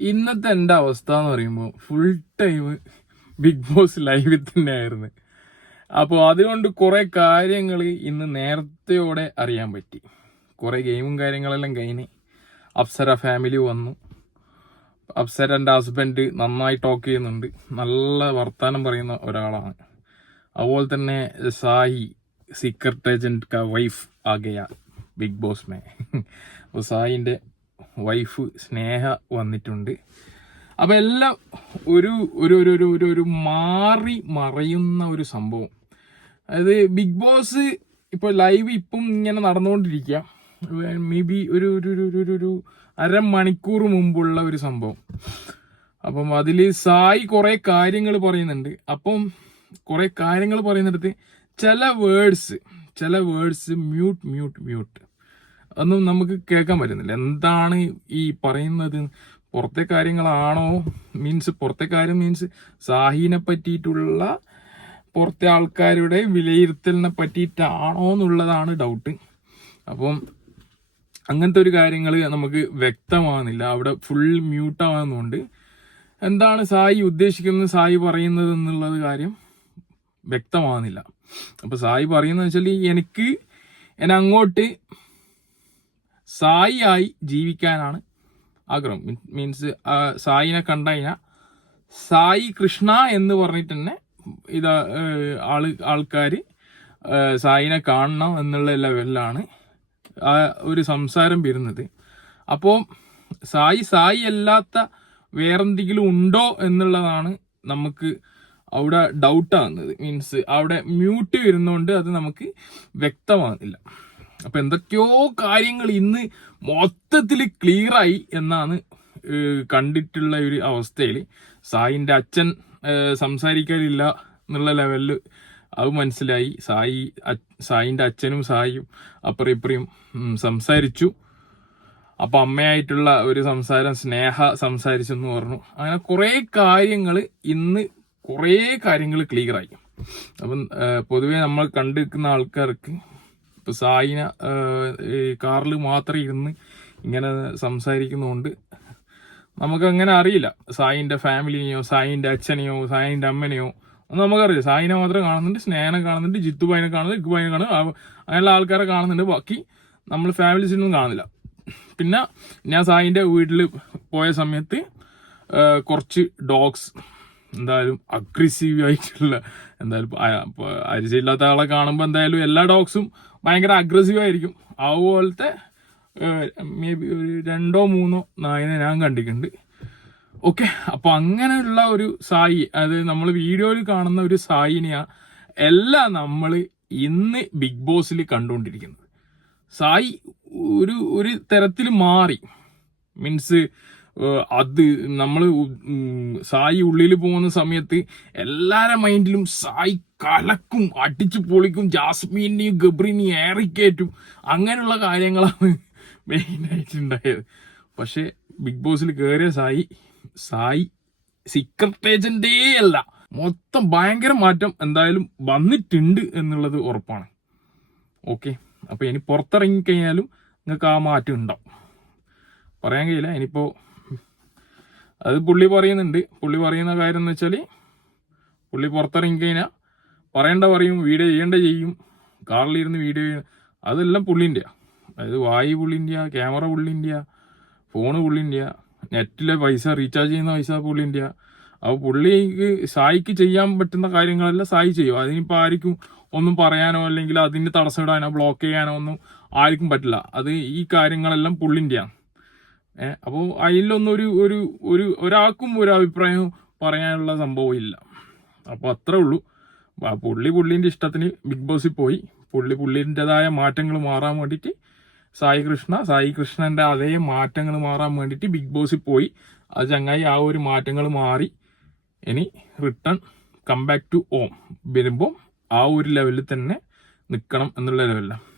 ഇന്നത്തെ എന്റെ അവസ്ഥ എന്ന് പറയുമ്പോൾ ഫുൾ ടൈം ബിഗ് ബോസ് ലൈവിൽ തന്നെ ആയിരുന്നു അപ്പോൾ അതുകൊണ്ട് കുറേ കാര്യങ്ങൾ ഇന്ന് നേരത്തെയോടെ അറിയാൻ പറ്റി. കുറേ ഗെയിമും കാര്യങ്ങളെല്ലാം കഴിഞ്ഞ് അപ്സര ഫാമിലി വന്നു. അപ്സരന്റെ ഹസ്ബൻഡ് നന്നായി ടോക്ക് ചെയ്യുന്നുണ്ട്. നല്ല വർത്താനം പറയുന്ന ഒരാളാണ്. അതുപോലെ തന്നെ സായി സീക്രട്ട് ഏജന്റ് ക വൈഫ് ആകെയ ബിഗ് ബോസ് മേ അപ്പോൾ സായിന്റെ വൈഫ് സ്നേഹ വന്നിട്ടുണ്ട്. അപ്പോൾ എല്ലാം ഒരു ഒരു ഒരു ഒരു ഒരു ഒരു മാറി മറയുന്ന ഒരു സംഭവം. അതായത് ബിഗ് ബോസ് ഇപ്പോൾ ലൈവ് ഇപ്പം ഇങ്ങനെ നടന്നുകൊണ്ടിരിക്കുക മേ ബി ഒരു ഒരു ഒരു ഒരു ഒരു അരമണിക്കൂർ മുമ്പുള്ള ഒരു സംഭവം. അപ്പം അതിൽ സായി കുറേ കാര്യങ്ങൾ പറയുന്നുണ്ട്. അപ്പം കുറേ കാര്യങ്ങൾ പറയുന്നിടത്ത് ചില വേർഡ്സ് ചില വേർഡ്സ് മ്യൂട്ട് മ്യൂട്ട് മ്യൂട്ട് അതൊന്നും നമുക്ക് കേൾക്കാൻ പറ്റുന്നില്ല. എന്താണ് ഈ പറയുന്നത്? പുറത്തെ കാര്യങ്ങളാണോ? മീൻസ് പുറത്തെ കാര്യം മീൻസ് സാഹിനെ പറ്റിയിട്ടുള്ള പുറത്തെ ആൾക്കാരുടെ വിലയിരുത്തലിനെ പറ്റിയിട്ടാണോ എന്നുള്ളതാണ് ഡൗട്ട് അപ്പം അങ്ങനത്തെ ഒരു കാര്യങ്ങൾ നമുക്ക് വ്യക്തമാകുന്നില്ല അവിടെ ഫുൾ മ്യൂട്ട് ആവുന്നതുകൊണ്ട് എന്താണ് സായി ഉദ്ദേശിക്കുന്നത് സായി പറയുന്നത് എന്നുള്ളത് കാര്യം വ്യക്തമാകുന്നില്ല അപ്പോൾ സായി പറയുന്നത് വെച്ചാൽ എനിക്ക് എന്നെ അങ്ങോട്ട് സായി ആയി ജീവിക്കാനാണ് ആഗ്രഹം. മീൻസ് സായിനെ കണ്ടു സായി കൃഷ്ണ എന്ന് പറഞ്ഞിട്ട് തന്നെ ഇതാ ആൾ ആൾക്കാർ സായിനെ കാണണം എന്നുള്ള ലെവലിലാണ് ആ ഒരു സംസാരം വരുന്നത്. അപ്പോൾ സായി സായി അല്ലാത്ത വേറെന്തെങ്കിലും ഉണ്ടോ എന്നുള്ളതാണ് നമുക്ക് അവിടെ ഡൗട്ടാകുന്നത് മീൻസ് അവിടെ മ്യൂട്ട് വരുന്നതുകൊണ്ട് അത് നമുക്ക് വ്യക്തമാകുന്നില്ല. അപ്പൊ എന്തൊക്കെയോ കാര്യങ്ങൾ ഇന്ന് മൊത്തത്തിൽ ക്ലിയർ ആയി എന്നാണ് കണ്ടിട്ടുള്ള ഒരു അവസ്ഥയിൽ സായിന്റെ അച്ഛൻ സംസാരിക്കലില്ല എന്നുള്ള ലെവലിൽ അത് മനസ്സിലായി. സായി സായിന്റെ അച്ഛനും സായിയും അപ്പുറം ഇപ്പുറയും സംസാരിച്ചു. അപ്പൊ അമ്മയായിട്ടുള്ള ഒരു സംസാരം സ്നേഹ സംസാരിച്ചെന്ന് പറഞ്ഞു. അങ്ങനെ കുറെ കാര്യങ്ങൾ ഇന്ന് കുറെ കാര്യങ്ങൾ ക്ലിയർ ആയി. അപ്പം പൊതുവേ നമ്മൾ കണ്ടിരിക്കുന്ന ആൾക്കാർക്ക് സായിന കാറിൽ മാത്രം ഇരുന്ന് ഇങ്ങനെ സംസാരിക്കുന്നതുകൊണ്ട് നമുക്കങ്ങനെ അറിയില്ല. സായിന്റെ ഫാമിലിനെയോ സായിന്റെ അച്ഛനെയോ സായിന്റെ അമ്മനെയോ ഒന്നും നമുക്കറിയില്ല. സായിനെ മാത്രം കാണുന്നുണ്ട് സ്നേഹനെ കാണുന്നുണ്ട് ജിത്തു ജിത്തുബായിനെ കാണുന്നുണ്ട് ഇക്കുബായിനെ കാണുന്നു ആ- അങ്ങനെയുള്ള ആൾക്കാരെ കാണുന്നുണ്ട്. ബാക്കി നമ്മൾ ഫാമിലീസിനൊന്നും കാണുന്നില്ല. പിന്നെ ഞാൻ സായിന്റെ വീട്ടിൽ പോയ സമയത്ത് കുറച്ച് ഡോഗ്സ് എന്തായാലും അഗ്രസീവ് ആയിട്ടുള്ള എന്തായാലും പരിചയമില്ലാത്ത ആളെ കാണുമ്പോൾ എന്തായാലും എല്ലാ ഡോഗ്സും ഭയങ്കര അഗ്രസീവ് ആയിരിക്കും. അതുപോലത്തെ മേ ബി ഒരു രണ്ടോ മൂന്നോ നായനെ ഞാൻ കണ്ടിട്ടുണ്ട്. ഓക്കെ അപ്പൊ അങ്ങനെയുള്ള ഒരു സായി അതായത് നമ്മൾ വീഡിയോയിൽ കാണുന്ന ഒരു സായിനെയാണ് എല്ലാം നമ്മൾ ഇന്ന് ബിഗ് ബോസിൽ കണ്ടുകൊണ്ടിരിക്കുന്നത്. സായി ഒരു ഒരു തരത്തിൽ മാറി. മീൻസ് അത് നമ്മൾ സായി ഉള്ളിൽ പോകുന്ന സമയത്ത് എല്ലാരെ മൈൻഡിലും സായി കലക്കും അടിച്ചു പൊളിക്കും ജാസ്മീനെയും ഗബ്രീനെയും ഏറിക്കയറ്റും അങ്ങനെയുള്ള കാര്യങ്ങളാണ് മെയിനായിട്ട് ഉണ്ടായത് പക്ഷേ ബിഗ് ബോസിൽ കയറിയ സായി സായി സീക്രട്ട് ഏജന്റേ അല്ല. മൊത്തം ഭയങ്കര മാറ്റം എന്തായാലും വന്നിട്ടുണ്ട് എന്നുള്ളത് ഉറപ്പാണ്. ഓക്കെ അപ്പോൾ ഇനി പുറത്തിറങ്ങിക്കഴിഞ്ഞാലും നിങ്ങൾക്ക് ആ മാറ്റം ഉണ്ടാവും. പറയാൻ കഴിയില്ല ഇനിയിപ്പോ അത് പുള്ളി പറയുന്നുണ്ട്. പുള്ളി പറയുന്ന കാര്യം എന്ന് വെച്ചാൽ പുള്ളി പുറത്തിറങ്ങി കഴിഞ്ഞാൽ പറയേണ്ട പറയും വീഡിയോ ചെയ്യേണ്ട ചെയ്യും. കാറിലിരുന്ന് വീഡിയോ അതെല്ലാം പുള്ളിന്റെ അതായത് വായു പുള്ളിന്റെ ക്യാമറ പുള്ളിന്റെ ഫോണ് പുള്ളിന്റെ നെറ്റിലെ പൈസ റീചാർജ് ചെയ്യുന്ന പൈസ പുള്ളിന്റെ അപ്പോൾ പുള്ളിക്ക് സായിക്ക് ചെയ്യാൻ പറ്റുന്ന കാര്യങ്ങളെല്ലാം സായി ചെയ്യും. അതിനിപ്പോൾ ആർക്കും ഒന്നും പറയാനോ അല്ലെങ്കിൽ അതിന് തടസ്സമിടാനോ ബ്ലോക്ക് ചെയ്യാനോ ഒന്നും ആർക്കും പറ്റില്ല. അത് ഈ കാര്യങ്ങളെല്ലാം പുള്ളിന്റെയാണ് ഏഹ് അപ്പോൾ അതിലൊന്നും ഒരു ഒരു ഒരു ഒരാൾക്കും ഒരു അഭിപ്രായം പറയാനുള്ള സംഭവം ഇല്ല. അപ്പോൾ അത്രേ ഉള്ളൂ. പുള്ളി പുള്ളിന്റെ ഇഷ്ടത്തിന് ബിഗ് ബോസിൽ പോയി. പുള്ളി പുള്ളിന്റെതായ മാറ്റങ്ങൾ മാറാൻ വേണ്ടിയിട്ട് സായി കൃഷ്ണ സായി കൃഷ്ണന്റെ അതേ മാറ്റങ്ങൾ മാറാൻ വേണ്ടിയിട്ട് ബിഗ് ബോസിൽ പോയി. അത് ചങ്ങായി ആ ഒരു മാറ്റങ്ങൾ മാറി. ഇനി return come back to home വരുമ്പോൾ ആ ഒരു ലെവലിൽ തന്നെ നിൽക്കണം എന്നുള്ള ലെവലിലാണ്